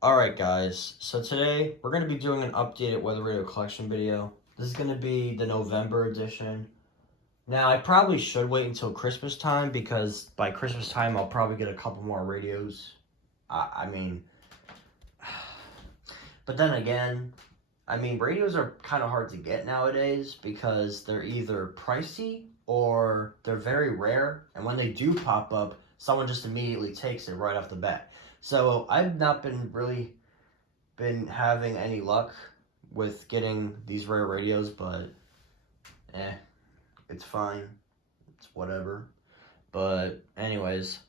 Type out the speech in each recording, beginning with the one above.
Alright guys, so today we're going to be doing an updated weather radio collection video. This is going to be the November edition. Now I probably should wait until Christmas time because by Christmas time I'll probably get a couple more radios. I mean, but then again, radios are kind of hard to get nowadays because they're either pricey or they're very rare, and when they do pop up, someone just immediately takes it right off the bat. So I've not been having any luck with getting these rare radios, but it's fine. It's whatever. But anyways,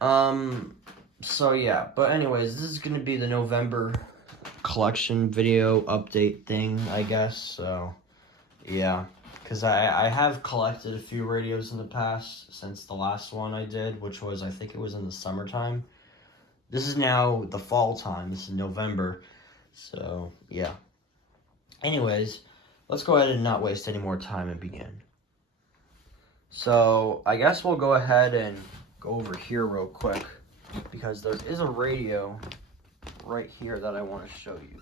so yeah, but anyways, this is gonna be the November collection video update thing, I guess. So yeah, because I have collected a few radios in the past since the last one I did, which was, I think it was in the summertime. This is now the fall time. This is November. So yeah. Anyways, let's go ahead and not waste any more time and begin. So I guess we'll go ahead and go over here real quick because there is a radio right here that I want to show you.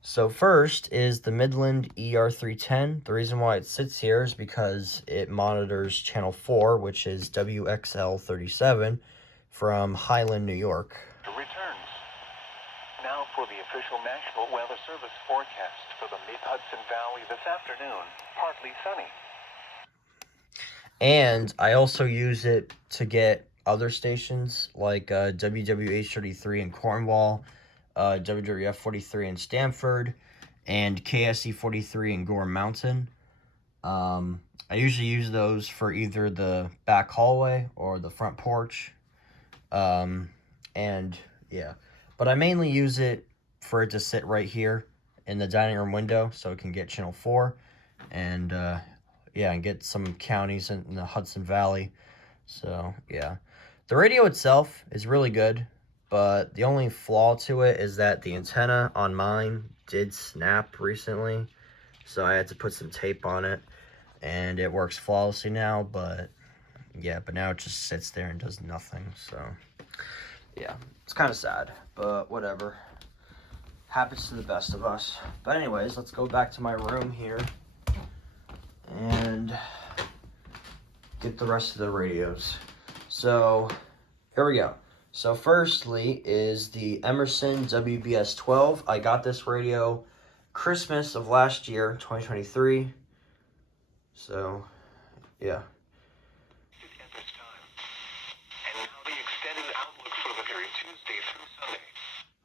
So first is the Midland ER310. The reason why it sits here is because it monitors channel 4, which is WXL37 from Highland, New York. Returns. Now for the official National Weather Service forecast for the Mid-Hudson Valley this afternoon. Partly sunny. And I also use it to get other stations like WWH33 in Cornwall, WWF 43 in Stamford, and KSE 43 in Gore Mountain. I usually use those for either the back hallway or the front porch. And yeah, but I mainly use it for it to sit right here in the dining room window so it can get channel 4 and yeah, and get some counties in the Hudson Valley. So yeah, the radio itself is really good, but the only flaw to it is that the antenna on mine did snap recently, so I had to put some tape on it, and it works flawlessly now. But yeah, but now it just sits there and does nothing. So yeah, it's kind of sad, but whatever. Happens to the best of us. But anyways, let's go back to my room here and get the rest of the radios. So here we go. So firstly is the Emerson WBS 12. I got this radio Christmas of last year, 2023. So yeah.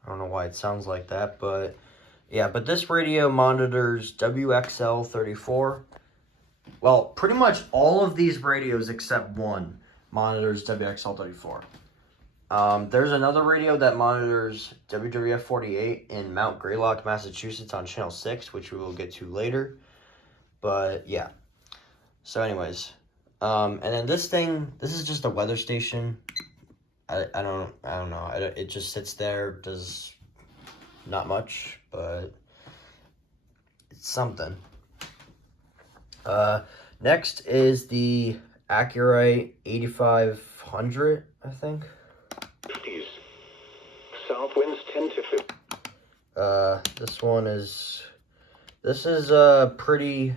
I don't know why it sounds like that, but yeah, but this radio monitors WXL34. Well, pretty much all of these radios except one monitors WXL34. There's another radio that monitors WWF 48 in Mount Greylock, Massachusetts on channel 6, which we will get to later. But yeah. So anyways, and then this is just a weather station. I don't know. It just sits there, does not much, but it's something. Next is the Accurite 8500, I think. 50s. South winds 10 to 50. This is a pretty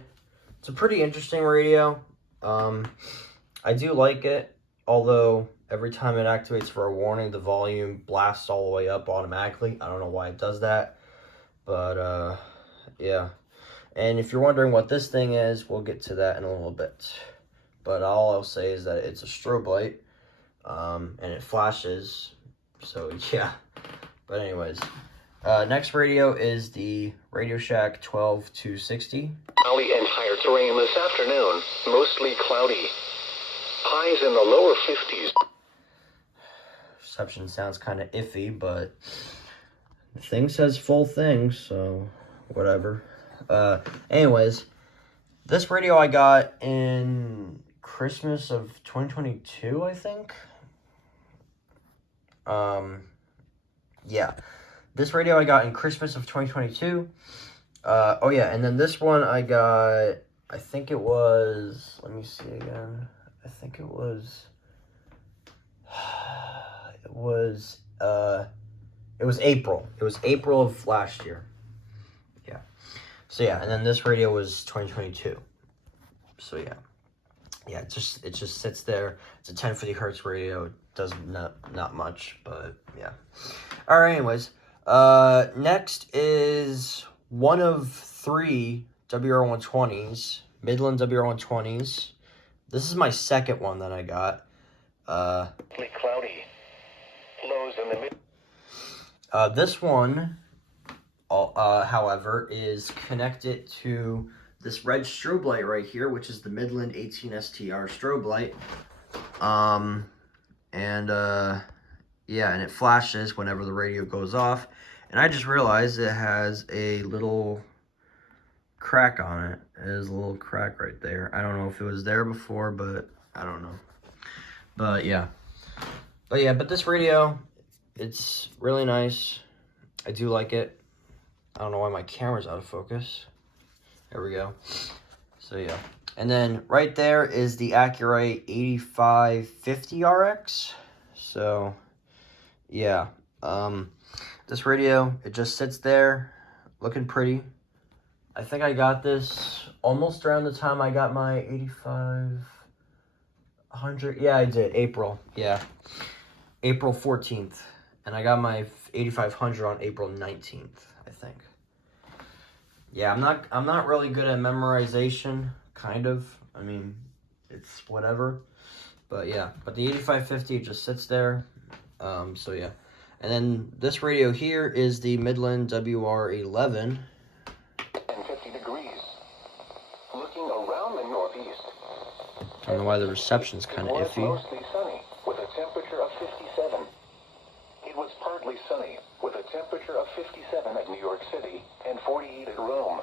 interesting radio. I do like it, although every time it activates for a warning, the volume blasts all the way up automatically. I don't know why it does that, but yeah. And if you're wondering what this thing is, we'll get to that in a little bit. But all I'll say is that it's a strobe light, and it flashes, so yeah. But anyways, next radio is the Radio Shack 12260. Valley and higher terrain this afternoon, mostly cloudy. Highs in the lower 50s. Reception sounds kind of iffy, but the thing says full thing, so whatever. Anyways, this radio I got in Christmas of 2022, I think. Yeah, this radio I got in Christmas of 2022. Oh yeah, and then this one I got, I think it was, let me see again. I think it was was April. It was April of last year. Yeah. So yeah, and then this radio was 2022. So yeah. Yeah, it just sits there. It's a 1050 hertz radio. It does not much, but yeah. All right, anyways. Next is one of 3 WR120s, Midland WR120s. This is my second one that I got. Cloudy. Lows in the mid. This one, however, is connected to this red strobe light right here, which is the Midland 18STR strobe light. Yeah, and it flashes whenever the radio goes off. And I just realized it has a little crack on it. There's a little crack right there. I don't know if it was there before, but I don't know. But yeah. But this radio, it's really nice. I do like it. I don't know why my camera's out of focus. There we go. So yeah. And then right there is the Accurate 8550 RX. So yeah. This radio, it just sits there looking pretty. I think I got this almost around the time I got my 8500. Yeah, I did. April. Yeah. April 14th. And I got my 8500 on April 19th, I think. Yeah, I'm not really good at memorization, kind of. I mean, it's whatever. But yeah, but the 8550 just sits there. So yeah. And then this radio here is the Midland WR11. And 50 degrees. Looking around the northeast. I don't know why the reception's kind of iffy. It was mostly sunny with a temperature of 57. It was partly sunny with a temperature of 57 at New York City and 48 at Rome.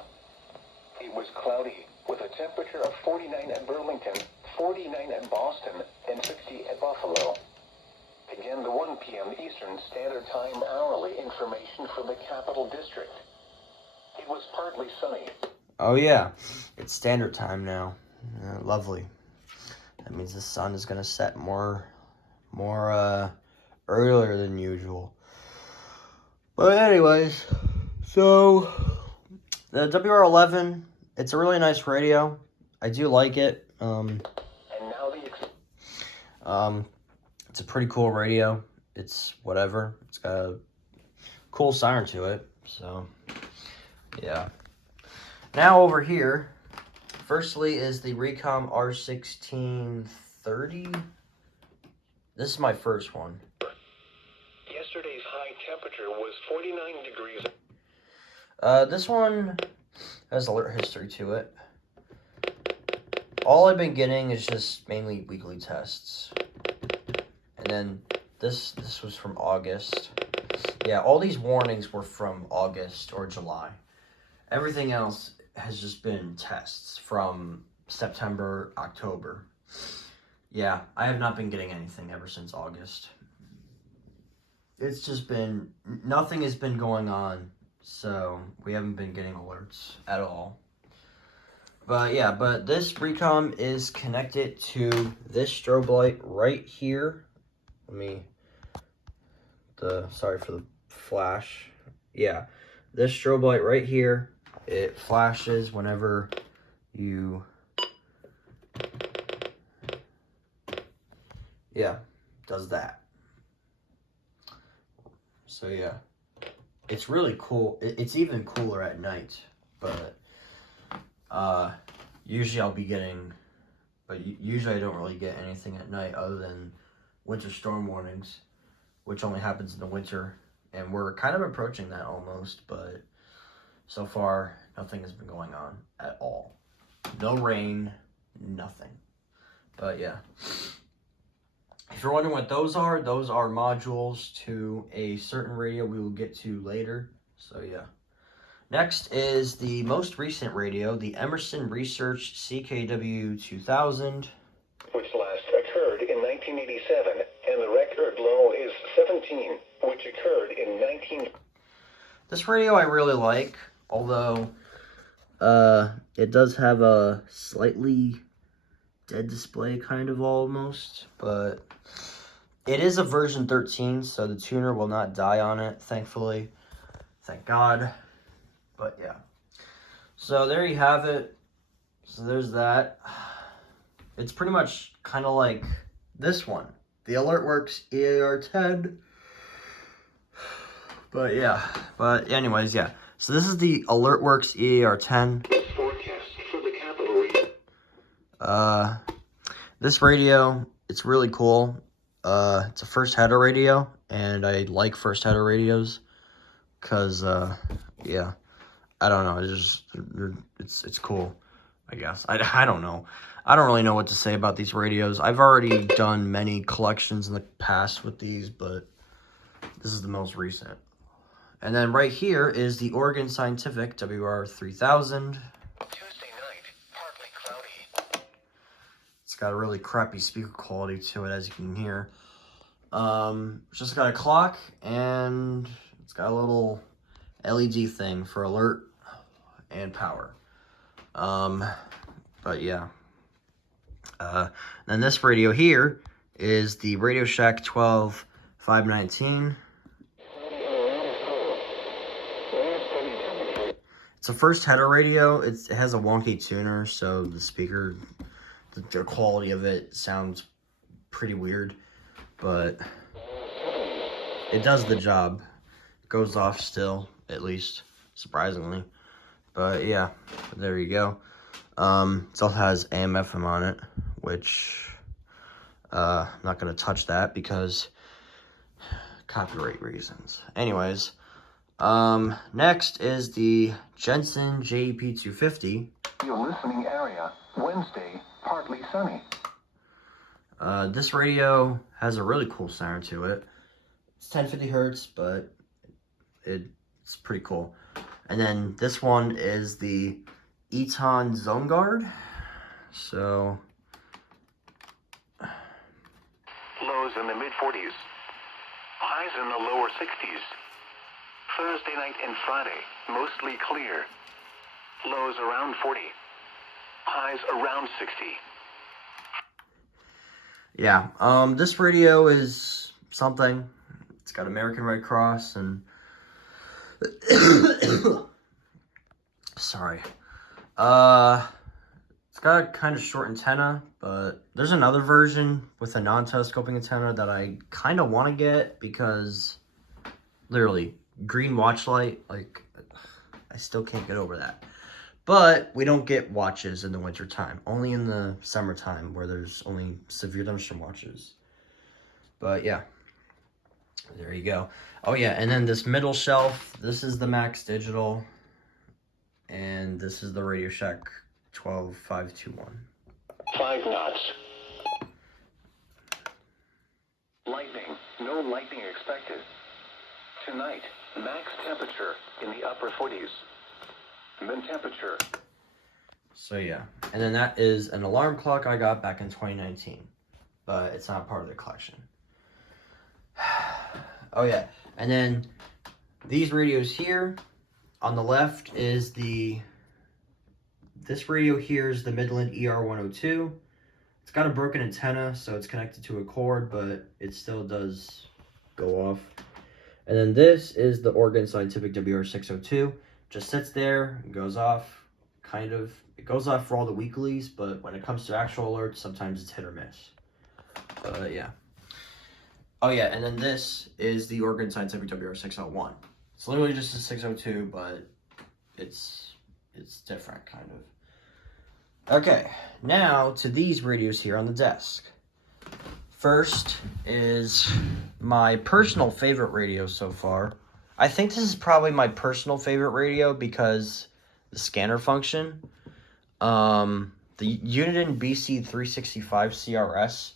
It was cloudy with a temperature of 49 at Burlington, 49 at Boston, and 60 at Buffalo. Again, the 1 p.m. Eastern Standard Time hourly information from the Capital District. It was partly sunny. Oh yeah, it's standard time now. Lovely. That means the sun is gonna set more earlier than usual. But anyways, so the WR11, it's a really nice radio. I do like it. And now It's a pretty cool radio. It's whatever. It's got a cool siren to it. So yeah. Now over here, firstly is the Recom R1630. This is my first one. Yesterday's high temperature was 49 degrees. This one has alert history to it. All I've been getting is just mainly weekly tests. And then this was from August. Yeah, all these warnings were from August or July. Everything else has just been tests from September, October. Yeah, I have not been getting anything ever since August. It's just been, nothing has been going on, so we haven't been getting alerts at all. But yeah, but this Recom is connected to this strobe light right here. Sorry for the flash. Yeah, this strobe light right here, it flashes whenever you, yeah, does that. So yeah, it's really cool. It's even cooler at night, but usually I'll be getting, usually I don't really get anything at night other than winter storm warnings, which only happens in the winter, and we're kind of approaching that almost, but so far nothing has been going on at all. No rain, nothing. But yeah, if you're wondering what those are modules to a certain radio we will get to later. So yeah. Next is the most recent radio, the Emerson Research CKW2000. Which last occurred in 1987, and the record low is 17, which occurred in 19... This radio I really like, although it does have a slightly dead display kind of almost, but It is a version 13, so the tuner will not die on it, thankfully. Thank God. But yeah. So there you have it. So there's that. It's pretty much kind of like this one, the AlertWorks EAR10. But yeah. But anyways, yeah. So this is the AlertWorks EAR10. Forecast for the capital region. This radio, it's really cool. It's a first header radio, and I like first header radios, cause yeah, I don't know, it's cool, I guess. I don't know. I don't really know what to say about these radios. I've already done many collections in the past with these, but this is the most recent. And then right here is the Oregon Scientific WR3000. Tuesday night, partly cloudy. It's got a really crappy speaker quality to it, as you can hear. It's just got a clock, and it's got a little LED thing for alert and power. But yeah. Then this radio here is the Radio Shack 12519. It's a first header radio. It has a wonky tuner, so the speaker, the quality of it sounds pretty weird, but it does the job. It goes off still, at least, surprisingly. But yeah, there you go. It also has AM FM on it, which I'm not gonna touch that because copyright reasons. Anyways, next is the Jensen JP250. Your listening area, Wednesday, partly sunny. This radio has a really cool sound to it. It's 1050 hertz, but it's pretty cool. And then this one is the Eton Zone Guard. So Lows in the mid-40s. Highs in the lower 60s. Thursday night and Friday, mostly clear. Lows around 40. Highs around 60. yeah, this radio is something. It's got American Red Cross and sorry. It's got a kind of short antenna, but there's another version with a non-telescoping antenna that I kind of want to get because literally green watch light, like I still can't get over that. But we don't get watches in the wintertime, only in the summertime where there's only severe thunderstorm watches. But yeah, there you go. Oh yeah, and then this middle shelf, this is the Max Digital, and this is the Radio Shack 12521. 5 knots. Lightning. No lightning expected. Tonight, max temperature in the upper 40s. Min temperature. So yeah, and then that is an alarm clock I got back in 2019, but it's not part of the collection. Oh yeah, and then these radios here, on the left is this radio here is the Midland ER102. It's got a broken antenna, so it's connected to a cord, but it still does go off. And then this is the Oregon Scientific WR602. Just sits there, goes off, kind of. It goes off for all the weeklies, but when it comes to actual alerts, sometimes it's hit or miss. Yeah. Oh yeah, and then this is the Oregon Scientific WR601. It's literally just a 602, but it's different, kind of. Okay, now to these radios here on the desk. First is my personal favorite radio so far. I think this is probably my personal favorite radio because the scanner function. The Uniden BC365 CRS.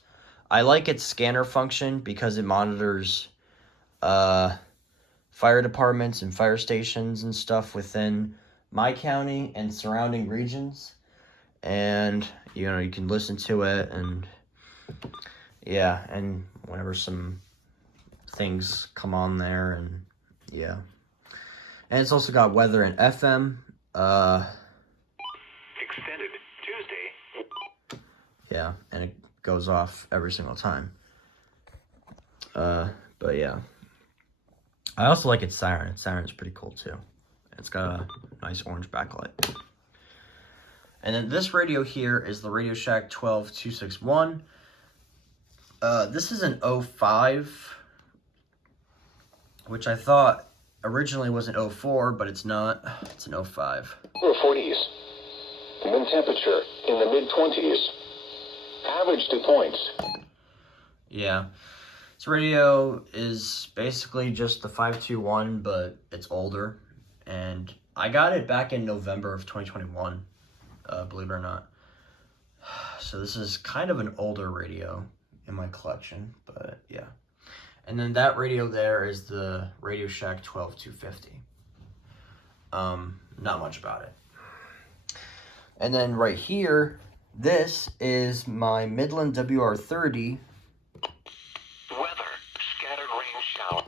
I like its scanner function because it monitors fire departments and fire stations and stuff within my county and surrounding regions. And, you know, you can listen to it and, yeah, and whenever some things come on there and, yeah. And it's also got weather and FM. Extended Tuesday. Yeah, and it goes off every single time. But yeah. I also like its siren. Its siren's pretty cool too. It's got a nice orange backlight. And then this radio here is the Radio Shack 12261. This is an 05, which I thought originally was an 04, but it's not. It's an 05. Upper 40s. Wind temperature in the mid-20s. Average dew points. Yeah. This radio is basically just the 521, but it's older. And I got it back in November of 2021, believe it or not. So this is kind of an older radio in my collection, but yeah. And then that radio there is the Radio Shack 12250. Not much about it. And then right here, this is my Midland WR30. Weather. Scattered rain shower.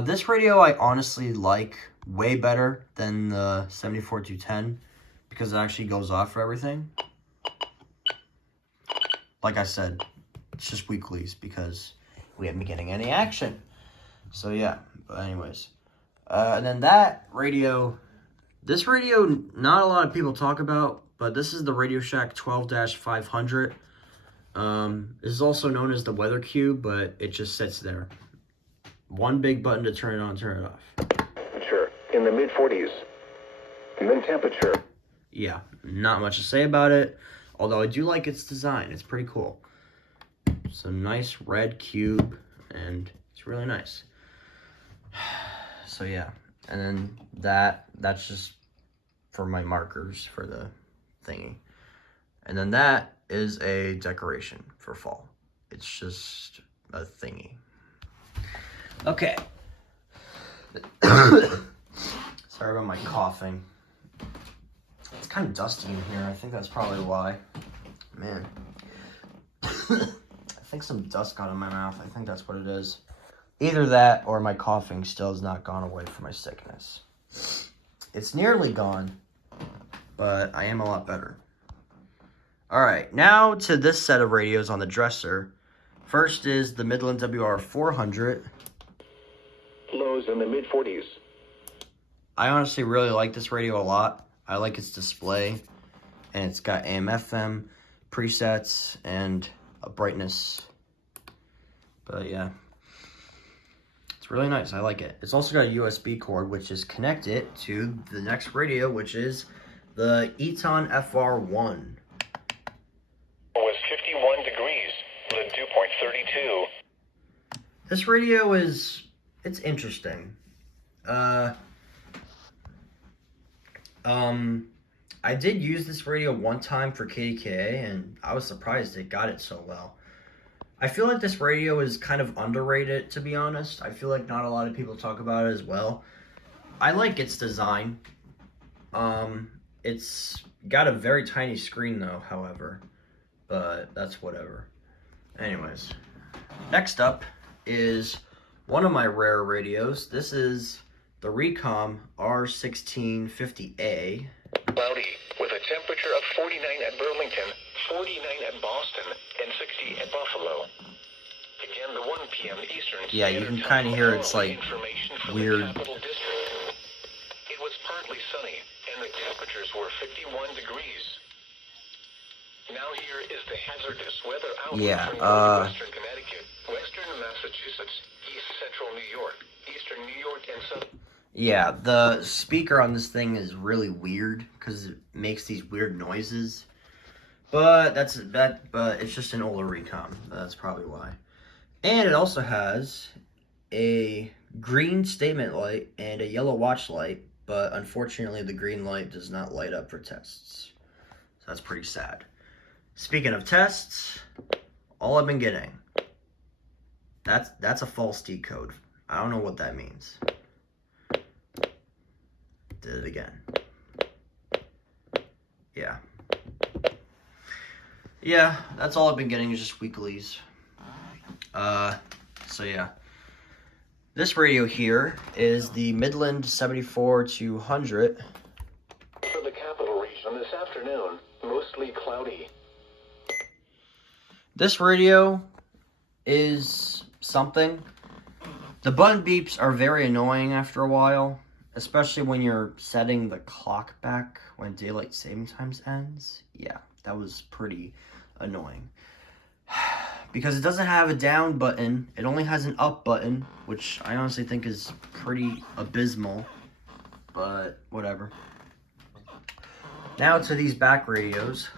This radio I honestly like way better than the 74210 because it actually goes off for everything. Like I said, it's just weeklies because we haven't been getting any action. So yeah, but anyways. And then that radio, this radio not a lot of people talk about, but this is the Radio Shack 12-500. This is also known as the Weather Cube, but it just sits there. One big button to turn it on, turn it off. Temperature in the mid-40s. Wind temperature. Yeah, not much to say about it, although I do like its design. It's pretty cool. It's a nice red cube, and it's really nice. So yeah, and then that's just for my markers for the thingy. And then that is a decoration for fall. It's just a thingy. Okay. Sorry about my coughing. It's kind of dusty in here. I think that's probably why. Man. I think some dust got in my mouth. I think that's what it is. Either that or my coughing still has not gone away from my sickness. It's nearly gone, but I am a lot better. Alright, now to this set of radios on the dresser. First is the Midland WR400. Lows in the mid-40s. I honestly really like this radio a lot. I like its display, and it's got AM/FM presets and a brightness. But yeah, it's really nice. I like it. It's also got a USB cord, which is connected to the next radio, which is the Eton FR1. Was 51 degrees. The dew point 32. This radio it's interesting. I did use this radio one time for KDKA, and I was surprised it got it so well. I feel like this radio is kind of underrated, to be honest. I feel like not a lot of people talk about it as well. I like its design. It's got a very tiny screen though, however, but that's whatever. Anyways, next up is one of my rare radios. This is the Recom R1650A. Cloudy, with a temperature of 49 at Burlington, 49 at Boston, and 60 at Buffalo. Again, the 1 p.m. Eastern Yeah, you Standard can Time kind of hear for it's all like information from weird. The Capital District. It was partly sunny, and the temperatures were 51 degrees. Now here is the hazardous weather outlook Yeah, for northwestern Connecticut, western Massachusetts, east central New York, eastern New York, and southern. Yeah, the speaker on this thing is really weird because it makes these weird noises. But but it's just an older Recom. That's probably why. And it also has a green statement light and a yellow watch light, but unfortunately the green light does not light up for tests. So that's pretty sad. Speaking of tests, all I've been getting, that's a false decode. I don't know what that means. Did it again. Yeah. Yeah, that's all I've been getting is just weeklies. So yeah. This radio here is the Midland 74-100. For the capital region this afternoon, mostly cloudy. This radio is something. The button beeps are very annoying after a while, especially when you're setting the clock back when daylight saving times ends. Yeah, that was pretty annoying. Because it doesn't have a down button, it only has an up button, which I honestly think is pretty abysmal, but whatever. Now to these back radios.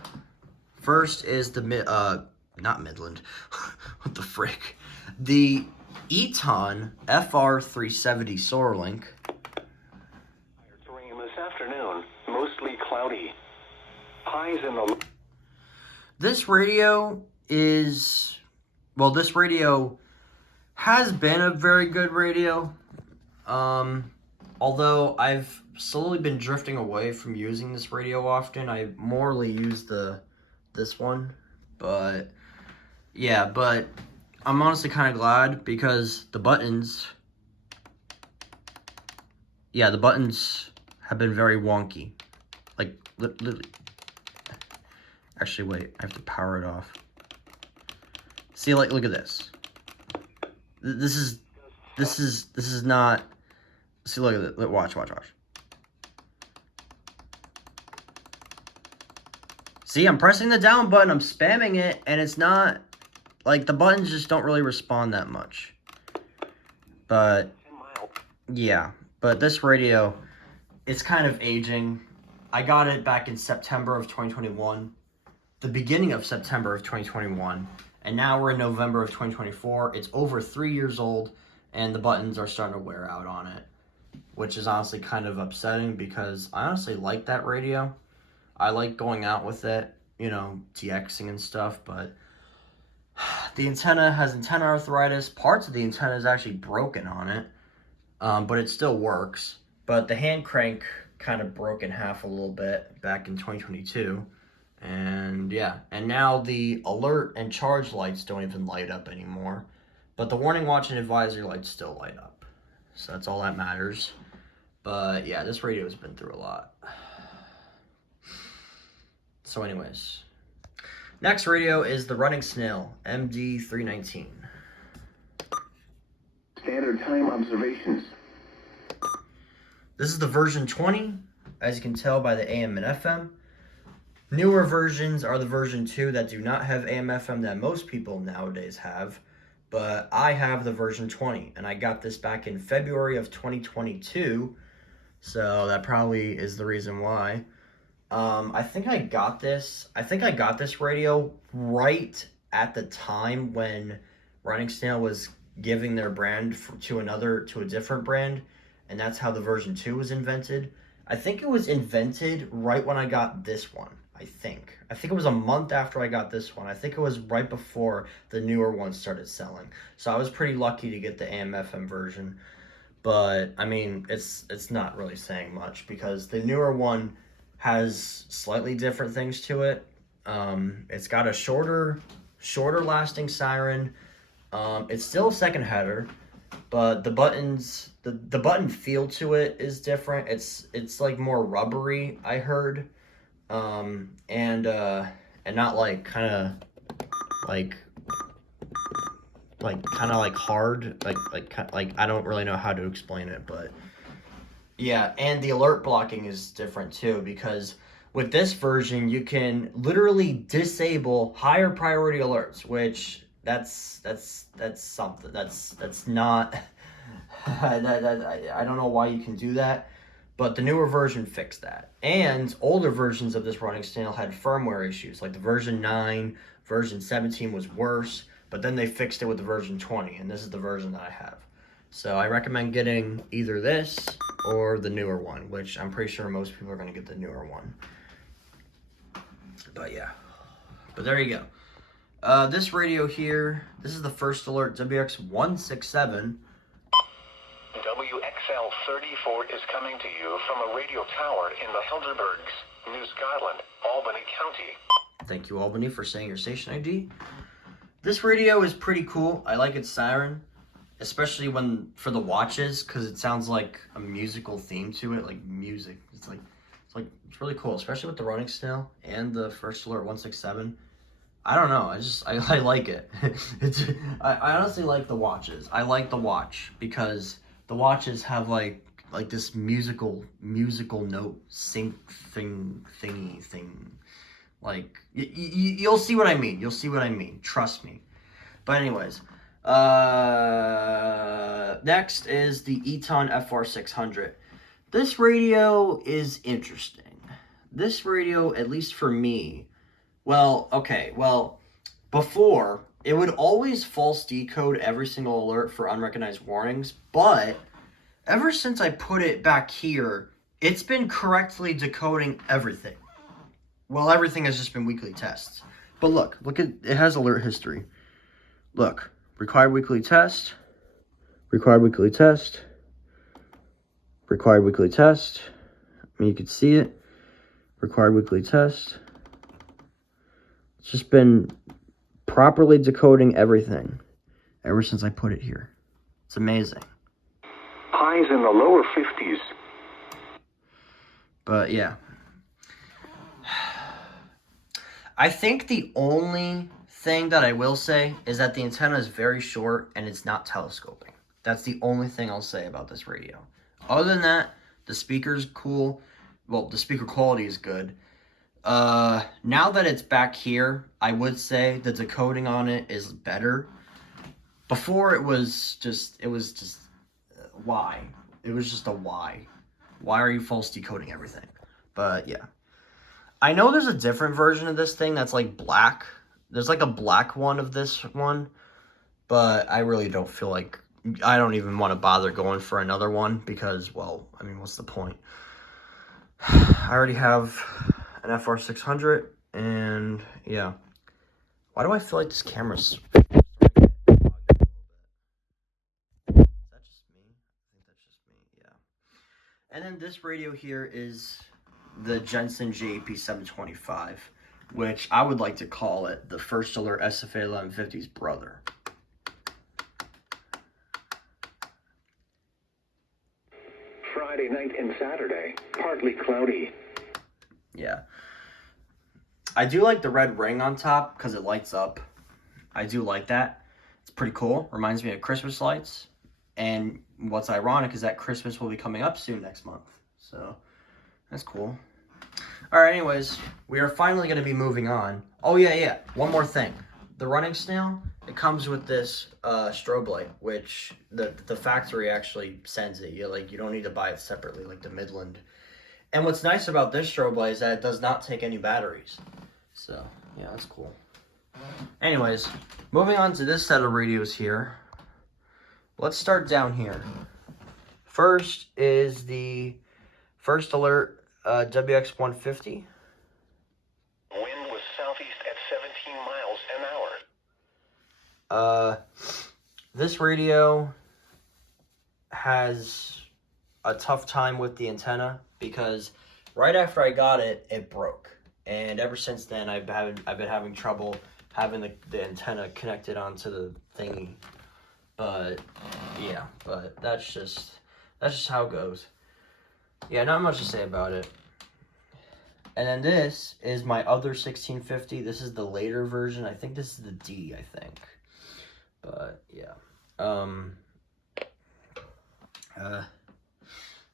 First is the not Midland. What the frick? The Eton FR370 Solarlink. Terrain this afternoon, mostly cloudy. Highs in the... This radio is, well, this radio has been a very good radio. Although I've slowly been drifting away from using this radio often. I morely use this one, but yeah, but I'm honestly kind of glad because the buttons, yeah, the buttons have been very wonky. Like, literally. Actually, wait, I have to power it off. See, like, look at this. This is not, see, look at it, watch. See, I'm pressing the down button, I'm spamming it, and it's not, like, the buttons just don't really respond that much. But, yeah, but this radio, it's kind of aging. I got it back in September of 2021, the beginning of September of 2021, and now we're in November of 2024. It's over 3 years old, and the buttons are starting to wear out on it, which is honestly kind of upsetting because I honestly like that radio. I like going out with it, you know, DXing and stuff, but the antenna has antenna arthritis. Parts of the antenna is actually broken on it, but it still works. But the hand crank kind of broke in half a little bit back in 2022. And yeah, and now the alert and charge lights don't even light up anymore. But the warning, watch, and advisory lights still light up. So that's all that matters. But yeah, this radio has been through a lot. So anyways, next radio is the Running Snail MD319. Standard time observations. This is the version 20, as you can tell by the AM and FM. Newer versions are the version 2 that do not have AM FM that most people nowadays have, but I have the version 20, and I got this back in February of 2022, so that probably is the reason why. I think I got this radio right at the time when Running Snail was giving their brand to a different brand, and that's how the version 2 was invented. I think it was invented right when I got this one. I think it was a month after I got this one. I think it was right before the newer ones started selling. So I was pretty lucky to get the AM/FM version. But I mean, it's not really saying much because the newer one has slightly different things to it. It's got a shorter lasting siren. It's still a second header, but the buttons, the button feel to it is different. It's like more rubbery, I heard. And not like kind of like hard, like I don't really know how to explain it, but yeah. And the alert blocking is different too, because with this version you can literally disable higher priority alerts, which that's something that's not I don't know why you can do that. But the newer version fixed that. And older versions of this Running Snail had firmware issues. Like the version 9, version 17 was worse. But then they fixed it with the version 20. And this is the version that I have. So I recommend getting either this or the newer one. Which I'm pretty sure most people are going to get the newer one. But yeah. But there you go. This radio here. This is the First Alert WX167. WXL-34 is coming to you from a radio tower in the Helderbergs, New Scotland, Albany County. Thank you, Albany, for saying your station ID. This radio is pretty cool. I like its siren, especially for the watches, because it sounds like a musical theme to it, like music. It's really cool, especially with the Running Snail and the First Alert 167. I don't know. I like it. I honestly like the watches. I like the watch because the watches have like this musical note sync thing. Like you'll see what I mean. You'll see what I mean. Trust me. But anyways, next is the Eton FR600. This radio is interesting. This radio, at least for me, before, it would always false decode every single alert for unrecognized warnings, but ever since I put it back here, it's been correctly decoding everything. Well, everything has just been weekly tests. But look at, it has alert history. Look, required weekly test, required weekly test, required weekly test. I mean, you can see it. Required weekly test. It's just been properly decoding everything ever since I put it here. It's amazing. Highs in the lower 50s. But yeah. I think the only thing that I will say is that the antenna is very short and it's not telescoping. That's the only thing I'll say about this radio. Other than that, the speaker's cool. Well, the speaker quality is good. Now that it's back here, I would say the decoding on it is better. Before it was just why? It was just a why. Why are you false decoding everything? But yeah. I know there's a different version of this thing that's like black. There's like a black one of this one, but I really don't feel like, I don't even want to bother going for another one because, well, I mean, what's the point? I already have an FR600 and yeah. Why do I feel like this camera's... Is that just me? I think that's just me, yeah. And then this radio here is the Jensen JAP 725, which I would like to call it the First Alert SFA 1150's brother. Friday night and Saturday, partly cloudy. Yeah. I do like the red ring on top because it lights up. I do like that. It's pretty cool. Reminds me of Christmas lights. And what's ironic is that Christmas will be coming up soon next month. So, that's cool. Alright, anyways, we are finally going to be moving on. Oh, yeah. One more thing. The running snail, it comes with this strobe light, which the factory actually sends it. You don't need to buy it separately like the Midland. And what's nice about this strobe light is that it does not take any batteries. So, yeah, that's cool. Anyways, moving on to this set of radios here. Let's start down here. First is the First Alert WX150. Wind was southeast at 17 miles an hour. This radio has a tough time with the antenna because right after I got it, it broke. And ever since then, I've been having trouble having the antenna connected onto the thingy. But yeah, but that's just how it goes. Yeah, not much to say about it. And then this is my other 1650. This is the later version. I think this is the D, I think. But yeah.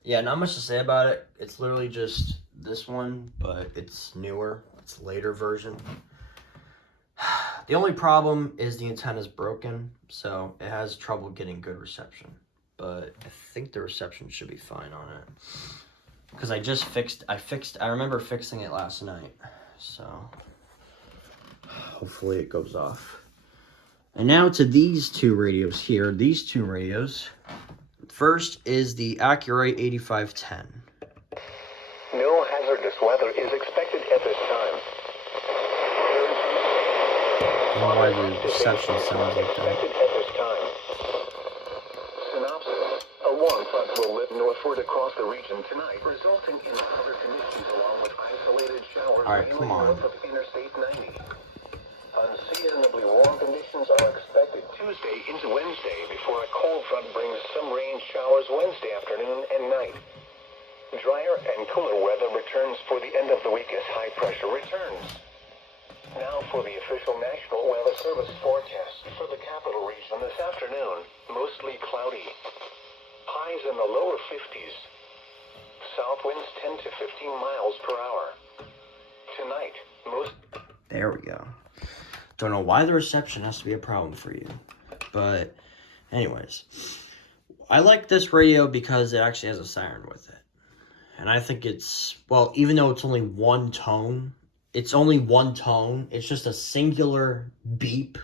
Yeah, not much to say about it. It's literally just this one, but it's newer. It's a later version. The only problem is the antenna's broken, so it has trouble getting good reception. But I think the reception should be fine on it. Because I remember fixing it last night. So, hopefully it goes off. And now to these two radios here. These two radios. First is the Accurate 8510. No hazardous weather is expected at this time. I don't know why the reception sounds like that. At this time. Synopsis. A warm front will lift northward across the region tonight, resulting in cover conditions along with isolated showers. All right, come on. North of Interstate 90. Unseasonably warm conditions are expected Tuesday into Wednesday before a cold front brings some rain showers Wednesday afternoon and night. Drier and cooler weather returns for the end of the week as high pressure returns. Now for the official National Weather Service forecast for the capital region this afternoon. Mostly cloudy. Highs in the lower 50s. South winds 10 to 15 miles per hour. Tonight, most... There we go. Don't know why the reception has to be a problem for you. But, anyways. I like this radio because it actually has a siren with it. And I think it's, well, even though it's only one tone, it's just a singular beep,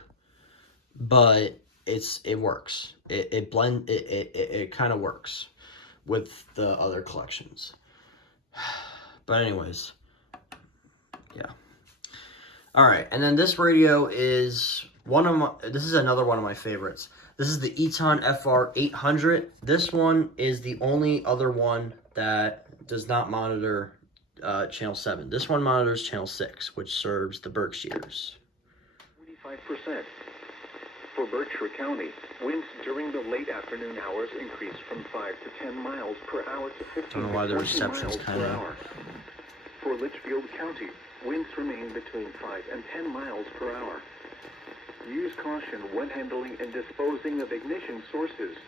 but it works. It kind of works with the other collections. But anyways, yeah. All right, and then this radio is this is another one of my favorites. This is the Eton FR800. This one is the only other one that does not monitor channel 7. This one monitors channel 6, which serves the Berkshires. 45%. For Berkshire County, winds during the late afternoon hours increase from 5 to 10 miles per hour to 15 Don't know why the to 14 reception's miles kind per of... hour. For Litchfield County, winds remain between 5 and 10 miles per hour. Use caution when handling and disposing of ignition sources.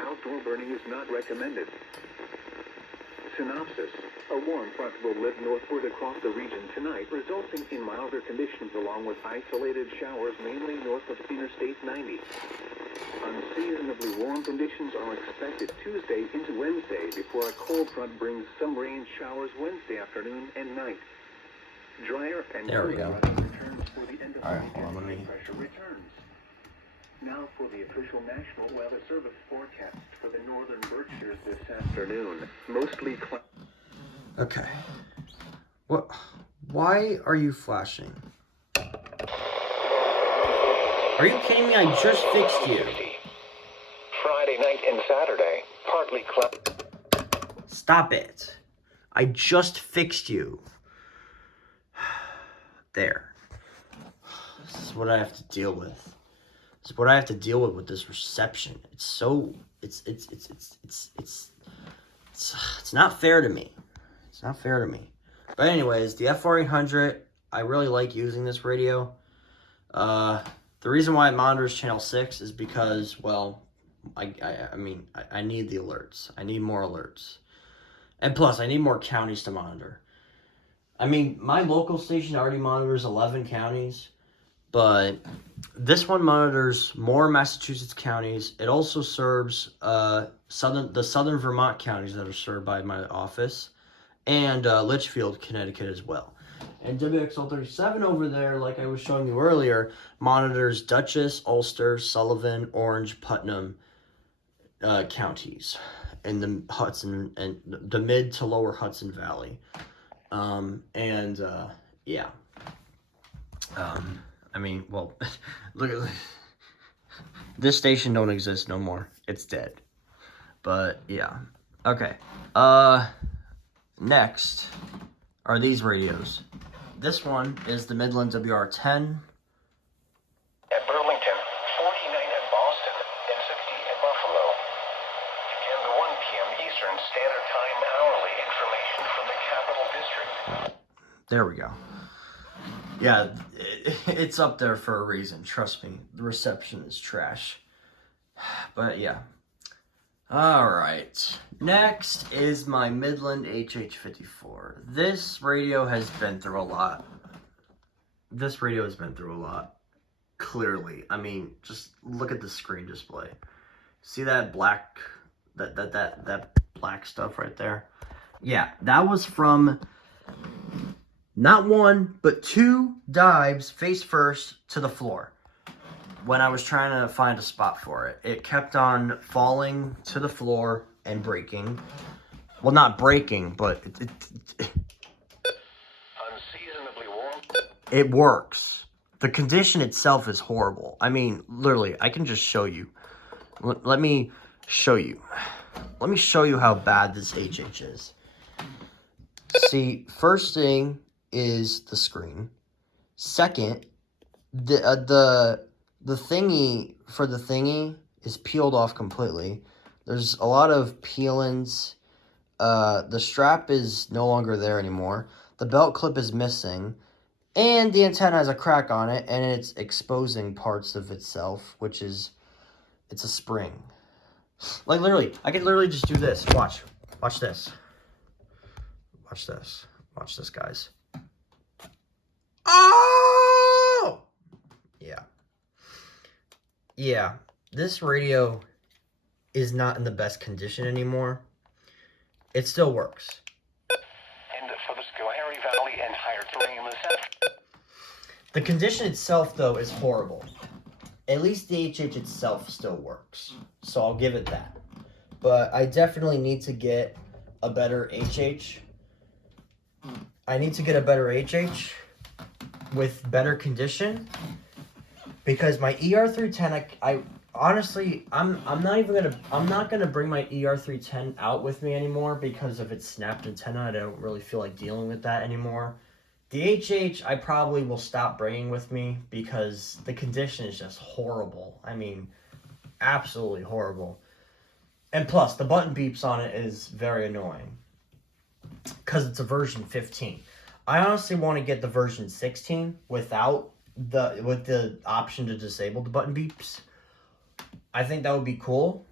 Outdoor burning is not recommended. Synopsis. A warm front will lift northward across the region tonight, resulting in milder conditions along with isolated showers mainly north of Interstate 90. Unseasonably warm conditions are expected Tuesday into Wednesday before a cold front brings some rain showers Wednesday afternoon and night. Drier and There we cooler go. weather returns for the end of All the right, weekend. hold on, let me... Pressure returns. Now for the official National Weather Service forecast for the northern Berkshires this afternoon. Mostly cloudy. Okay. What? Why are you flashing? Are you kidding me? I just fixed you. Friday night and Saturday, partly cloudy. Stop it. I just fixed you. There. This is what I have to deal with. This is what I have to deal with this reception. It's so it's not fair to me. It's not fair to me. But anyways, the FR800, I really like using this radio. The reason why it monitors channel 6 is because, well, I need the alerts. I need more alerts. And plus, I need more counties to monitor. I mean, my local station already monitors 11 counties, but this one monitors more Massachusetts counties. It also serves the southern Vermont counties that are served by my office, and Litchfield, Connecticut as well. And WXL37 over there, like I was showing you earlier, monitors Dutchess, Ulster, Sullivan, Orange, Putnam counties in the Hudson and the mid to lower Hudson Valley. Yeah. I mean, well, look at this station don't exist no more. It's dead. But yeah. Okay. Next are these radios. This one is the Midland WR10. At Burlington, 49 at Boston, and 60 at Buffalo. And the 1 p.m. Eastern Standard Time hourly information from the Capital District. There we go. Yeah, it's up there for a reason. Trust me, the reception is trash. But yeah. Alright. Next is my Midland HH54. This radio has been through a lot. Clearly. I mean, just look at the screen display. See that black that black stuff right there? Yeah, that was from not one, but 2 dives face first to the floor when I was trying to find a spot for it. It kept on falling to the floor and breaking. Well, not breaking, but Unseasonably warm. it works. The condition itself is horrible. I mean, literally, I can just show you. Let me show you. Let me show you how bad this HH is. See, first thing is the screen. Second, the thingy for the thingy is peeled off completely. There's a lot of peelings. The strap is no longer there anymore. The belt clip is missing. And the antenna has a crack on it, and it's exposing parts of itself, which is, it's a spring. Like, literally, I could literally just do this. Watch. Watch this. Watch this. Watch this, guys. Oh! Yeah. Yeah. This radio is not in the best condition anymore. It still works. And for the Schoharie Valley and higher terrain in the south. The condition itself, though, is horrible. At least the HH itself still works. So I'll give it that. But I definitely need to get a better HH. I need to get a better HH with better condition. Because my ER310, I honestly, I'm not gonna bring my ER310 out with me anymore because of its snapped antenna. I don't really feel like dealing with that anymore. The HH, I probably will stop bringing with me because the condition is just horrible. I mean, absolutely horrible. And plus, the button beeps on it is very annoying because it's a version 15. I honestly want to get the version 16 with the option to disable the button beeps. I think that would be cool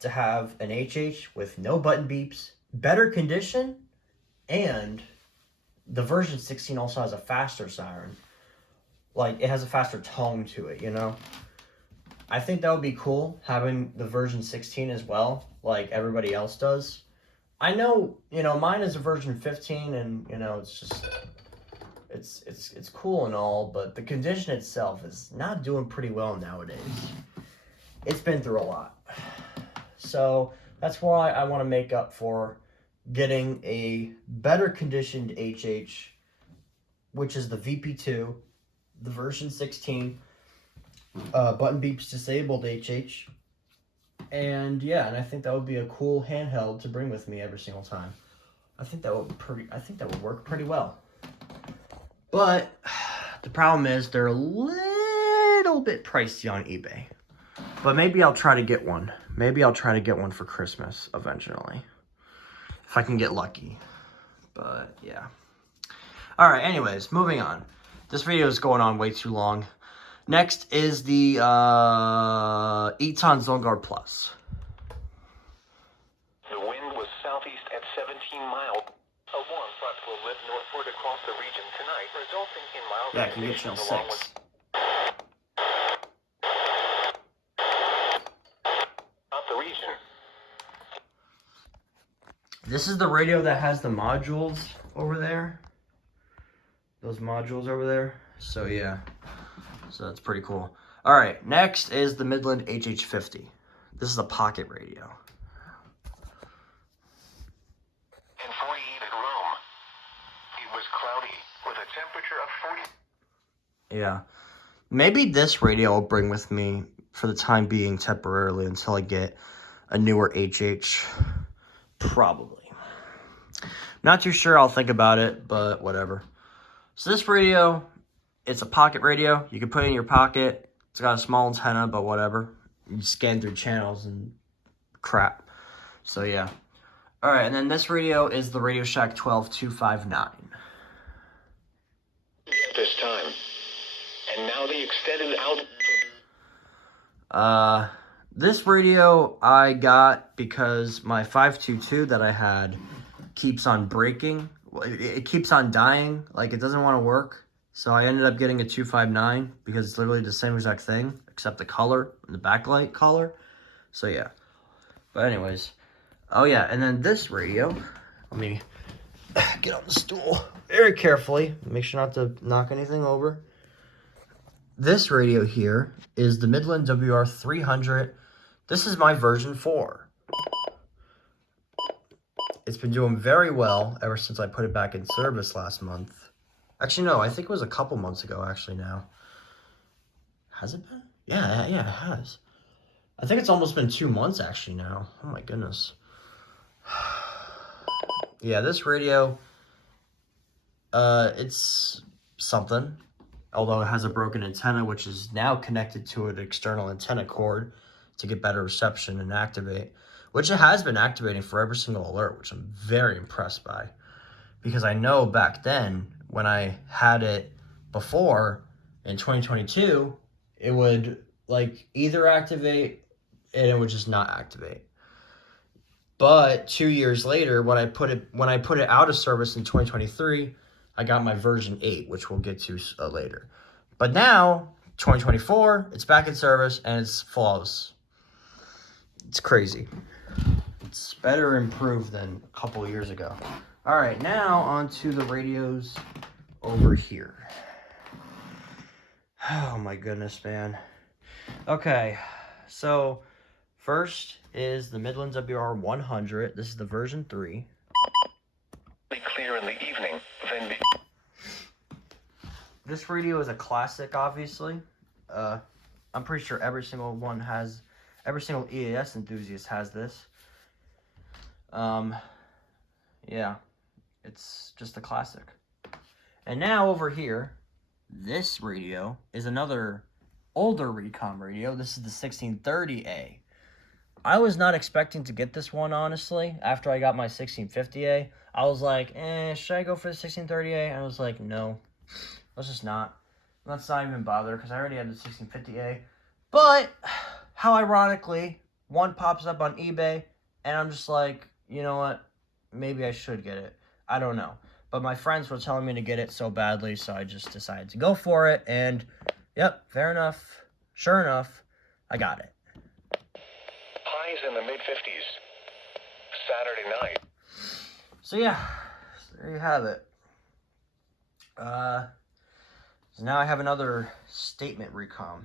to have an HH with no button beeps, better condition, and the version 16 also has a faster siren. Like, it has a faster tone to it, you know? I think that would be cool, having the version 16 as well, like everybody else does. I know, you know, mine is a version 15, and, you know, it's just... It's cool and all, but the condition itself is not doing pretty well nowadays. It's been through a lot. So, that's why I want to make up for getting a better conditioned HH, which is the VP2, the version 16, button beeps disabled HH, and yeah, and I think that would be a cool handheld to bring with me every single time. I think that would work pretty well. But the problem is they're a little bit pricey on eBay. But maybe I'll try to get one. Maybe I'll try to get one for Christmas eventually. If I can get lucky. But, yeah. Alright, anyways, moving on. This video is going on way too long. Next is the Eton ZoneGuard Plus. The wind was southeast at 17 miles. A warm front will lift northward across the region tonight, resulting in mild Yeah, I can get channel 6. Up the region. This is the radio that has the modules over there. Those modules over there. So, yeah. So, that's pretty cool. Alright, next is the Midland HH50. This is a pocket radio. In 48 at Rome, it was cloudy with a temperature of 40. Yeah. Maybe this radio I'll bring with me for the time being temporarily until I get a newer HH. Probably. Not too sure. I'll think about it, but whatever. So this radio, it's a pocket radio. You can put it in your pocket. It's got a small antenna, but whatever. You scan through channels and crap. So yeah. Alright, and then this radio is the Radio Shack 12259. This time. And now the extended out. This radio I got because my 522 that I had keeps on breaking. It keeps on dying. Like, it doesn't want to work. So I ended up getting a 259 because it's literally the same exact thing, except the color and the backlight color. So yeah. But anyways. Oh yeah, and then this radio. Let me get on the stool very carefully. Make sure not to knock anything over. This radio here is the Midland WR300. This is my version 4. It's been doing very well ever since I put it back in service last month. Actually, no, I think it was a couple months ago, actually, now. Has it been? Yeah, it has. I think it's almost been 2 months, actually, now. Oh, my goodness. Yeah, this radio, it's something. Although it has a broken antenna, which is now connected to an external antenna cord to get better reception and activate. Which it has been activating for every single alert, which I'm very impressed by. Because I know back then, when I had it Before, in 2022, it would like either activate and it would just not activate. But 2 years later, when I put it out of service in 2023, I got my version 8, which we'll get to later. But now, 2024, it's back in service and it's flawless. It's crazy. It's better improved than a couple years ago. All right, now on to the radios over here. Oh my goodness, man. Okay, so first is the Midland WR 100. This is the version 3. Clear in the evening, then This radio is a classic, obviously. I'm pretty sure every single EAS enthusiast has this. Yeah, it's just a classic. And now over here, this radio is another older Recom radio. This is the 1630A. I was not expecting to get this one, honestly. After I got my 1650A, I was like, should I go for the 1630A? And I was like, no, let's just not. Let's not even bother, because I already had the 1650A. But, how ironically, one pops up on eBay, and I'm just like, you know what? Maybe I should get it. I don't know. But my friends were telling me to get it so badly, so I just decided to go for it. And, yep, fair enough. Sure enough, I got it. highs in the mid-50s. Saturday night. So, yeah, there you have it. So now I have another statement Recom.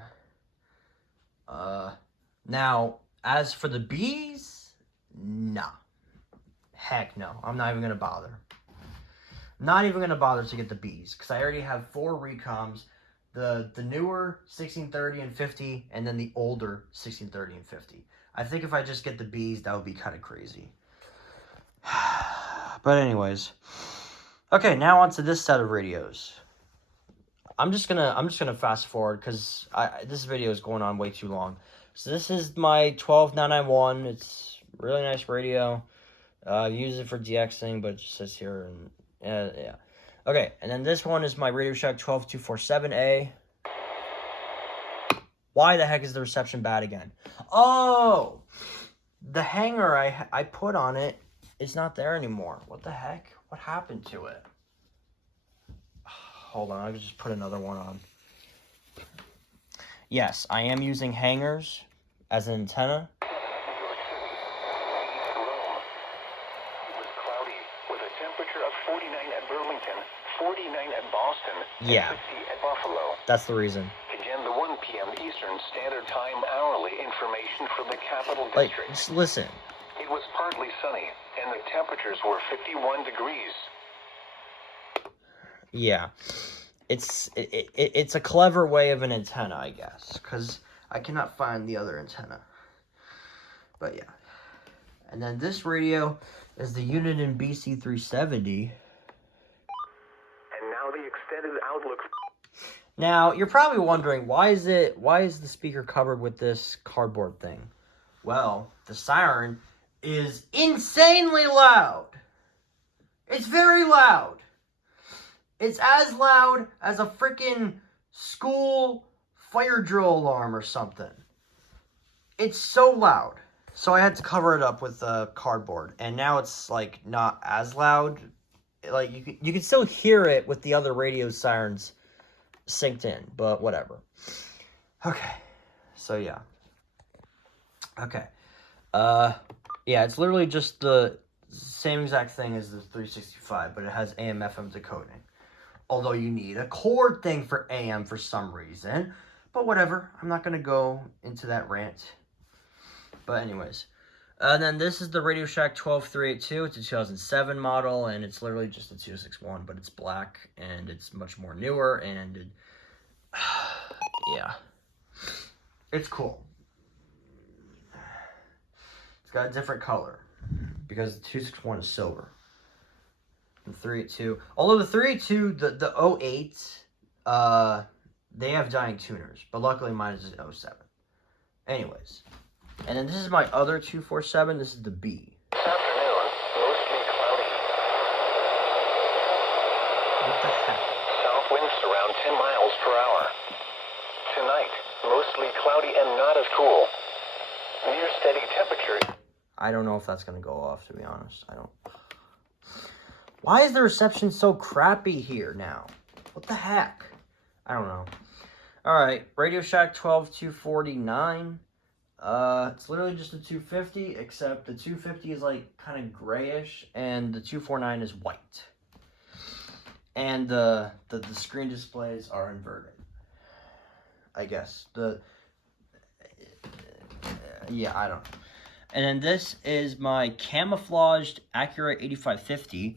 Now, as for the bees, nah. Heck no. I'm not even going to bother. Not even going to bother to get the bees, because I already have 4 Recoms. The newer 1630 and 50, and then the older 1630 and 50. I think if I just get the bees, that would be kind of crazy. But anyways. Okay, now on to this set of radios. I'm just gonna fast forward because this video is going on way too long. So this is my 12991. It's a really nice radio. I use it for DXing, but it just says here and yeah. Okay, and then this one is my Radio Shack 12247A. Why the heck is the reception bad again? Oh, the hanger I put on it is not there anymore. What the heck? What happened to it? Hold on, I can just put another one on. Yes, I am using hangers as an antenna. It was cloudy with a temperature of 49 at Burlington, 49 at Boston, Yeah. and 50 at Buffalo. That's the reason. Again, the 1 p.m. Eastern Standard Time hourly information from the Capital Like, District. just listen. It was partly sunny, and the temperatures were 51 degrees. Yeah. It's a clever way of an antenna, I guess, because I cannot find the other antenna. But yeah. And then this radio is the Uniden BC370. And now the extended outlook. Now, you're probably wondering, why is the speaker covered with this cardboard thing? Well, the siren is insanely loud. It's very loud. It's as loud as a freaking school fire drill alarm or something. It's so loud. So I had to cover it up with cardboard. And now it's, like, not as loud. Like, you can still hear it with the other radio sirens synced in. But whatever. Okay. So, yeah. Okay. Yeah, it's literally just the same exact thing as the 365. But it has AM/FM decoding. Although you need a cord thing for AM for some reason. But whatever. I'm not going to go into that rant. But anyways. And then this is the Radio Shack 12382. It's a 2007 model. And it's literally just a 261. But it's black. And it's much more newer. And yeah. It's cool. It's got a different color. Because the 261 is silver. The 382, although the 382, the 08, they have dying tuners, but luckily mine is an 07. Anyways, and then this is my other 247. This is the B. This afternoon, mostly cloudy. What the heck? South winds around 10 miles steady temperature. I don't know if that's going to go off, to be honest. I don't. Why is the reception so crappy here now? What the heck? I don't know. Alright, Radio Shack 12249. It's literally just a 250, except the 250 is like kind of grayish, and the 249 is white. And the screen displays are inverted. I guess. Yeah, I don't know. And then this is my camouflaged Acura 8550.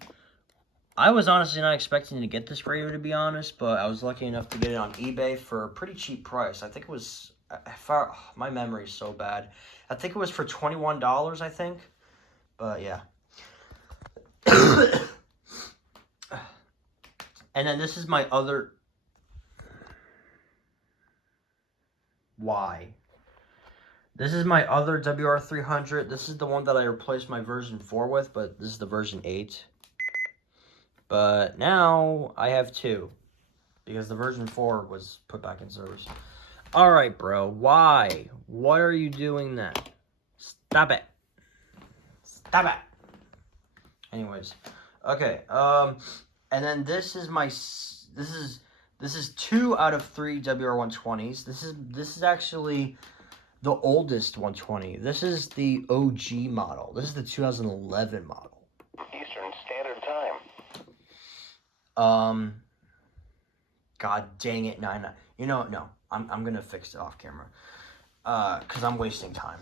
I was honestly not expecting to get this radio, to be honest, but I was lucky enough to get it on eBay for a pretty cheap price. I think it was, my memory is so bad. I think it was for $21, I think. But yeah. And then this is my other... Why? This is my other WR300. This is the one that I replaced my version 4 with, but this is the version 8. But now I have 2, because the version 4 was put back in service. Alright, bro. Why? Why are you doing that? Stop it. Stop it. Anyways. Okay. And then this is my... This is 2 out of 3 WR120s. This is actually the oldest 120. This is the OG model. This is the 2011 model. Eastern Standard Time. God dang it, 9. You know, no. I'm gonna fix it off camera. Cause I'm wasting time.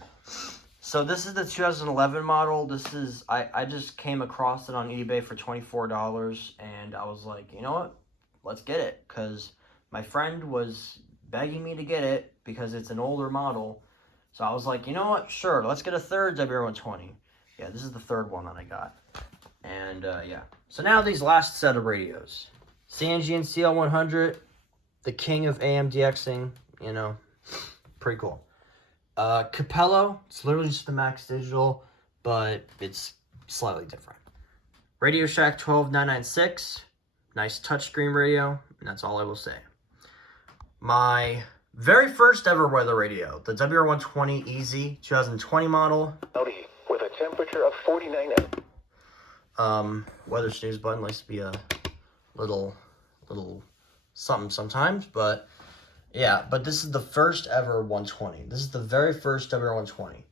So this is the 2011 model. This is I just came across it on eBay for $24, and I was like, you know what? Let's get it, cause my friend was begging me to get it because it's an older model. So I was like, you know what? Sure, let's get a third WR120. Yeah, this is the third one that I got. And yeah. So now these last set of radios. CNG CL100, the king of AM DXing, you know, pretty cool. Capello, it's literally just the Max Digital, but it's slightly different. Radio Shack 12996, nice touchscreen radio, and that's all I will say. My very first ever weather radio, the WR120 Easy 2020 model. Cloudy with a temperature of 49. Weather snooze button likes to be a little something sometimes, but yeah, but this is the first ever 120. This is the very first WR120.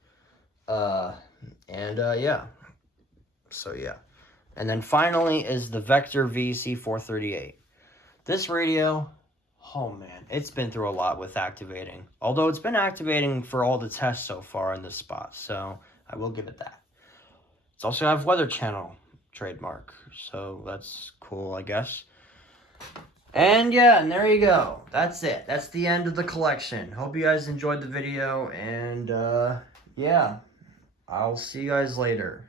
Yeah. So yeah. And then finally is the Vector VC438. This radio, oh man, it's been through a lot with activating. Although it's been activating for all the tests so far in this spot, so I will give it that. It's also have Weather Channel trademark, so that's cool, I guess. And yeah, and there you go. That's it. That's the end of the collection. Hope you guys enjoyed the video, and yeah, I'll see you guys later.